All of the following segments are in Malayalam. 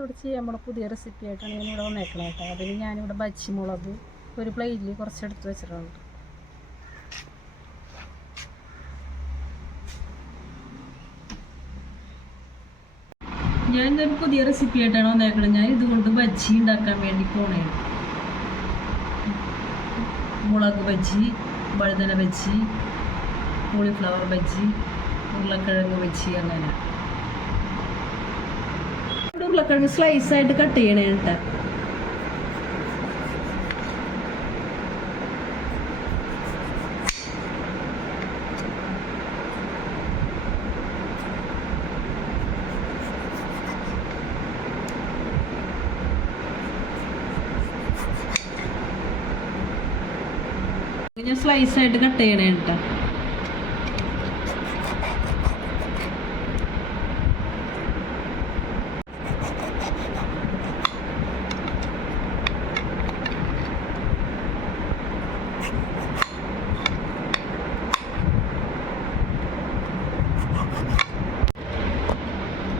ഇന്നിവിടെ ചെയ്യാൻ പോണ പുതിയ റെസിപ്പി ആയിട്ടാണ് ഞാനിവിടെ വന്നേക്കണം കേട്ടോ. അതിന് ഞാനിവിടെ ബജ്ജിമുളക് ഒരു പ്ലേറ്റിൽ കുറച്ചെടുത്ത് വെച്ചിട്ടുണ്ട്. ഞാൻ ഇന്നൊരു പുതിയ റെസിപ്പി ആയിട്ടാണ് വന്നേക്കണം. ഞാൻ ഇതുകൊണ്ട് ബജ്ജി ഉണ്ടാക്കാൻ വേണ്ടി പോണേ. മുളക് ബജ്ജി, വഴുതന ബജ്ജി, കോളിഫ്ലവർ ബജ്ജി, ഉരുളക്കിഴങ്ങ് ബജ്ജി, അങ്ങനെ ഉരുളക്കിഴങ്ങ് സ്ലൈസായിട്ട് കട്ട് ചെയ്യണേ കേട്ടോ. ഞാൻ സ്ലൈസായിട്ട് കട്ട് ചെയ്യണേ കേട്ടോ.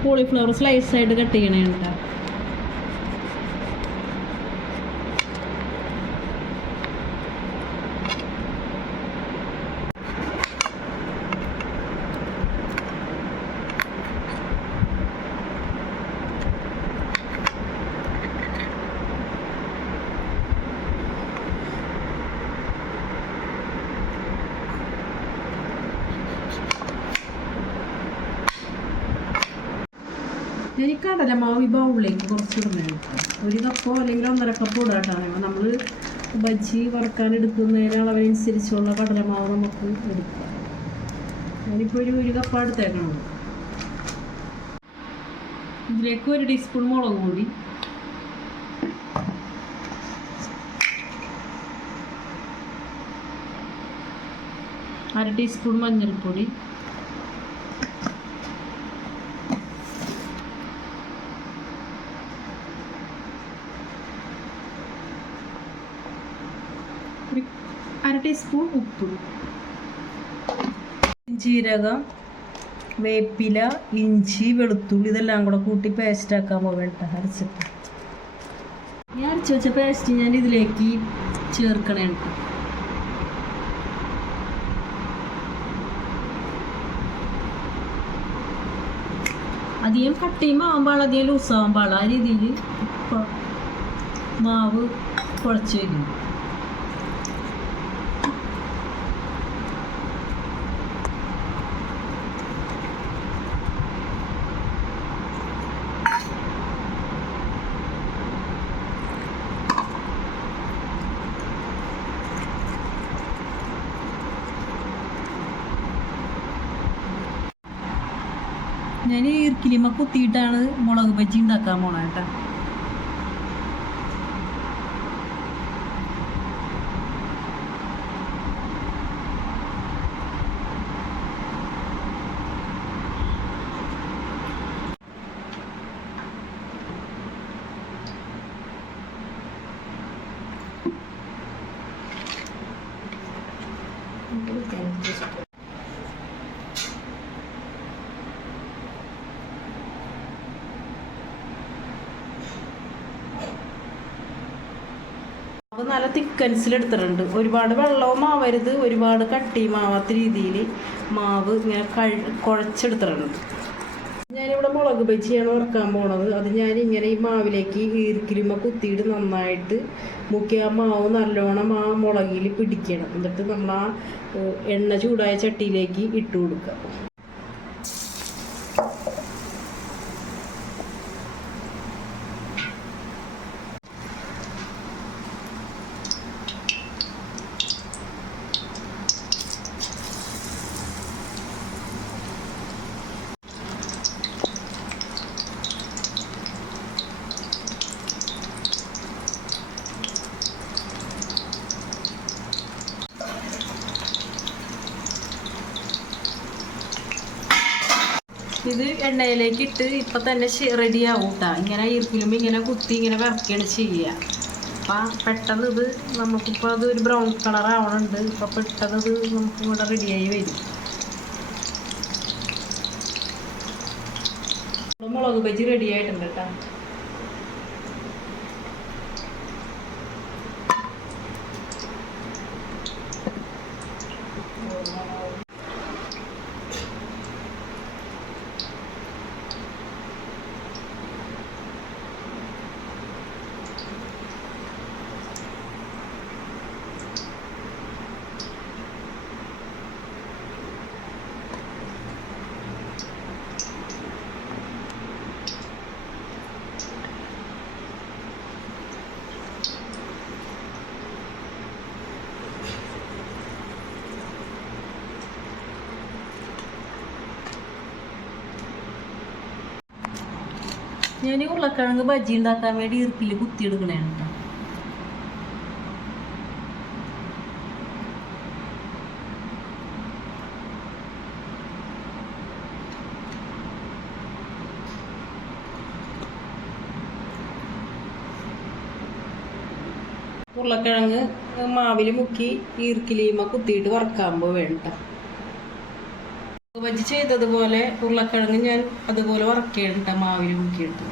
കോളിഫ്ലവർ സ്ലൈസായിട്ട് കട്ട് ചെയ്യണേ കേട്ടോ. ഞാൻ കടലമാവ് ഈ ബൗളിലേക്ക് കുറച്ചിടുന്നേ. ഒരു കപ്പോ അല്ലെങ്കിൽ 1.5 കപ്പോ ഇടാട്ടാണ്. നമ്മൾ ബജ്ജി വറുക്കാൻ എടുക്കുന്നതിന് അളവനുസരിച്ചുള്ള കടലമാവ് നമുക്ക് എടുക്കാം. ഞാനിപ്പോൾ ഒരു കപ്പ എടുത്തേക്കണം. ഇതിലേക്ക് 1 ടീസ്പൂൺ മുളക് പൊടി, അര ടീസ്പൂൺ മഞ്ഞൾപ്പൊടി, അര ടീസ്പൂൺ ഉപ്പ്, ജീരകം, വേപ്പില, ഇഞ്ചി, വെളുത്തുള്ളി ഇതെല്ലാം കൂടെ കൂട്ടി പേസ്റ്റ് ആക്കാൻ പോകട്ടെ. അരച്ചിട്ട് ഈ അരച്ച് വെച്ച പേസ്റ്റ് ഞാൻ ഇതിലേക്ക് ചേർക്കണേ. അധികം കട്ടിയും ആവാൻ പാടില്ല, അധികം ലൂസാവാൻ പാടില്ല. ആ രീതിയിൽ മാവ് കുഴച്ച് വയ്ക്കുന്നു. ഞാൻ ഈർക്കിലിമ കുത്തിയിട്ടാണ് മുളക് ബജ്ജി ഉണ്ടാക്കാൻ പോണ കേട്ടോ. നല്ല തിക്കൻസിലെടുത്തിട്ടുണ്ട്. ഒരുപാട് വെള്ളവും ആവരുത്, ഒരുപാട് കട്ടിയും ആവാത്ത രീതിയിൽ മാവ് ഇങ്ങനെ കുഴച്ചെടുത്തിട്ടുണ്ട്. ഞാനിവിടെ മുളക് ബജ്ജിയാണ് വറുക്കാൻ പോണത്. അത് ഞാനിങ്ങനെ ഈ മാവിലേക്ക് ഈർക്കിലുമ കുത്തിയിട്ട് നന്നായിട്ട് മുക്കി ആ മാവ് നല്ലോണം ആ മുളകിൽ പിടിക്കണം. എന്നിട്ട് നമ്മൾ ആ എണ്ണ ചൂടായ ചട്ടിയിലേക്ക് ഇട്ട് കൊടുക്കുക. ഇത് എണ്ണയിലേക്ക് ഇട്ട് ഇപ്പം തന്നെ റെഡിയാവും കേട്ടോ. ഇങ്ങനെ ഈർക്കിലുമ്പോൾ ഇങ്ങനെ കുത്തി ഇങ്ങനെ വറക്കുകയാണ് ചെയ്യുക. അപ്പം പെട്ടെന്ന് ഇത് നമുക്കിപ്പോൾ അത് ഒരു ബ്രൗൺ കളർ ആവണുണ്ട്. ഇപ്പം പെട്ടെന്ന് ഇത് നമുക്ക് ഇവിടെ റെഡിയായി വരും. മുളക് ബജ്ജി റെഡി ആയിട്ടുണ്ട് കേട്ടോ. ഞാൻ ഉരുളക്കിഴങ്ങ് ബജി ഉണ്ടാക്കാൻ വേണ്ടി ഈർക്കിൽ കുത്തിയെടുക്കണേണ് കേട്ടോ. ഉരുളക്കിഴങ്ങ് മാവിൽ മുക്കി ഈർക്കിലിയുമ്പോൾ കുത്തിയിട്ട് വറക്കാകുമ്പോൾ വേണ്ട. ബജി ചെയ്തതുപോലെ ഉരുളക്കിഴങ്ങ് ഞാൻ അതുപോലെ വറക്കേണ്ട മാവിൽ മുക്കിയിട്ട്.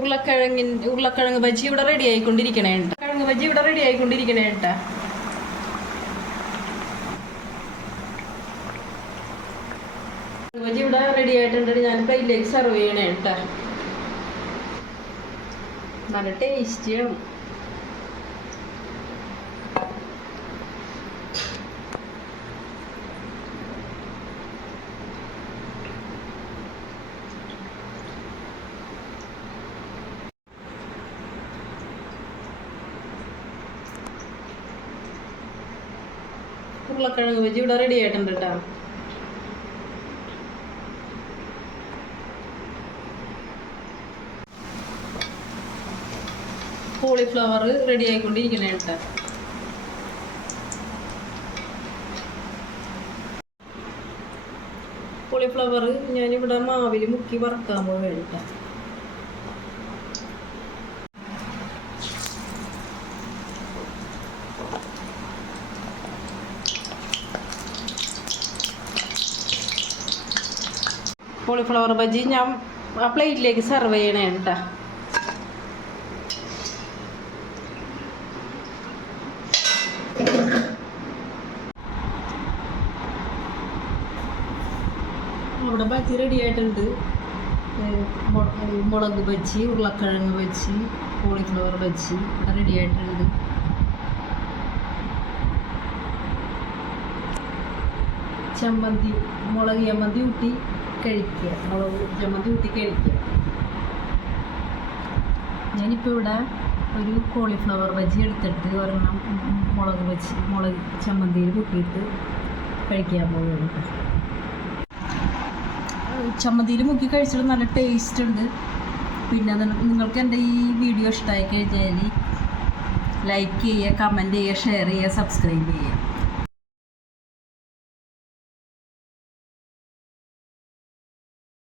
ഉരുളക്കിഴങ്ങ് ബജി ഇവിടെ റെഡി ആയിക്കൊണ്ടിരിക്കണേ. കിഴങ്ങ് ബജി ഇവിടെ റെഡി ആയിക്കൊണ്ടിരിക്കണേ കേട്ടാ. ബജി ഇവിടെ റെഡി ആയിട്ടുണ്ട്. ഞാൻ പ്ലേറ്റിലേക്ക് സെർവ് ചെയ്യണേ കേട്ടാ. നല്ല ടേസ്റ്റിയാണ്. ഉരുളക്കിഴങ്ങ് ബജി ഇവിടെ റെഡി ആയിട്ടുണ്ട് കേട്ടോ. കോളിഫ്ലവർ റെഡി ആയിക്കൊണ്ടിരിക്കണേ കേട്ടോ. കോളിഫ്ലവർ ഞാനിവിടെ മാവിൽ മുക്കി വറക്കാൻ വേണ്ട. കോളിഫ്ലവർ ബജി ഞാൻ ആ പ്ലേറ്റിലേക്ക് സെർവ് ചെയ്യണേ കേട്ടോ. അവിടെ ബജി റെഡി ആയിട്ടുണ്ട്. മുളക് ബജി, ഉരുളക്കിഴങ്ങ് ബജി, കോളിഫ്ലവർ ബജി റെഡി ആയിട്ടുണ്ട്. ചമ്മന്തി, മുളക് ചമ്മന്തി ഊട്ടി കഴിക്കുക. മുളക് ചമ്മന്തി ഊട്ടി കഴിക്കുക. ഞാനിപ്പോൾ ഇവിടെ ഒരു കോളിഫ്ലവർ ബജി എടുത്തിട്ട് ഒരെണ്ണം മുളക് ചമ്മന്തിയിൽ മുക്കിയിട്ട് കഴിക്കാൻ പോകുന്നുണ്ട്. ചമ്മന്തിയിൽ മുക്കി കഴിച്ചിട്ട് നല്ല ടേസ്റ്റ് ഉണ്ട്. പിന്നെ നിങ്ങൾക്ക് എൻ്റെ ഈ വീഡിയോ ഇഷ്ടമായി കഴിഞ്ഞാൽ ലൈക്ക് ചെയ്യുക, കമൻറ്റ് ചെയ്യുക, ഷെയർ ചെയ്യുക, സബ്സ്ക്രൈബ് ചെയ്യുക.